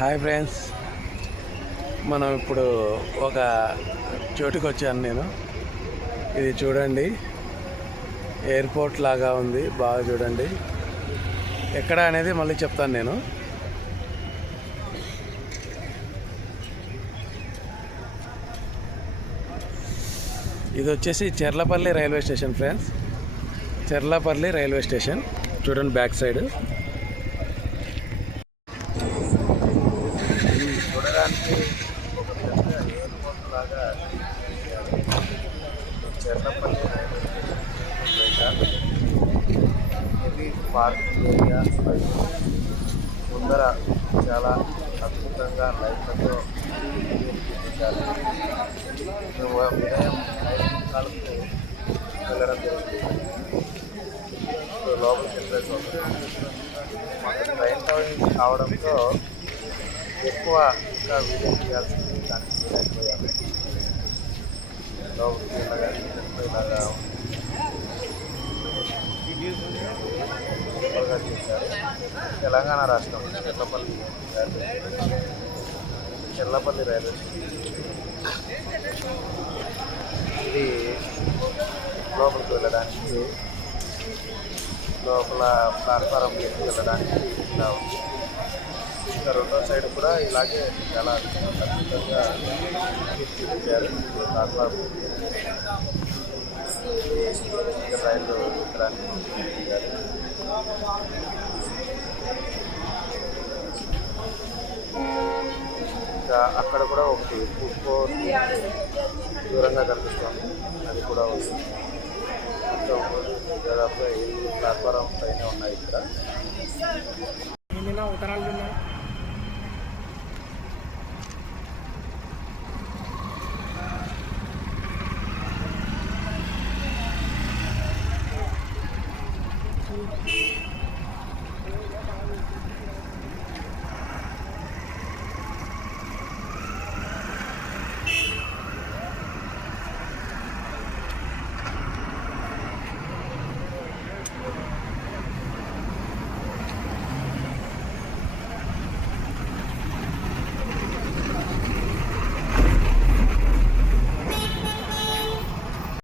Hi friends, మనం ఇప్పుడు ఒక చోటుకు వచ్చాను నేను. ఇది చూడండి, ఎయిర్పోర్ట్ లాగా ఉంది. బాగా చూడండి. ఎక్కడ అనేది మళ్ళీ చెప్తాను నేను. ఇది వచ్చేసి Cherlapalli railway station friends. Cherlapalli railway station చూడండి, బ్యాక్ సైడ్. చూడడానికి ఒక పెద్ద ఎయిర్పోర్ట్ లాగా Cherlapalli railway station heavy parking area. ముందర చాలా అద్భుతంగా లైట్లతో తీర్చిదిద్దారు. ఉదయం 5 నిమిషాలకు వెళ్ళడం జరుగుతుంది. లోపలికి ఎంట్రెన్స్ అవుతుంది. మాకు ట్రైన్ టైమింగ్ కావడంతో ఎక్కువ ఇంకా వీడియో తీయాల్సింది, దానికి వీలైపోయాను. లోపలికి వెళ్ళగా సూపర్గా చేశారు. తెలంగాణ రాష్ట్రం చెర్లపల్లి రైల్వే స్టేషన్. ఇది లోపలికి వెళ్ళడానికి, లోపల ప్లాట్ఫారంలోకి వెళ్ళడానికి ఇలా ఉంది. ఇంకా రెండో సైడ్ కూడా ఇలాగే చాలా అద్భుతంగా తీర్చిదిద్దారు. ప్లాట్ఫారం రైలు ఎక్కడానికి తీర్చిదిద్దారు. ఇంకా అక్కడ కూడా ఒకటి ఫుడ్ కోర్ట్ దూరంగా కనిపిస్తుంది, అది కూడా వస్తుంది. దాదాపుగా 8 ప్లాట్ఫారం పైన ఉన్నాయి ఇక్కడ.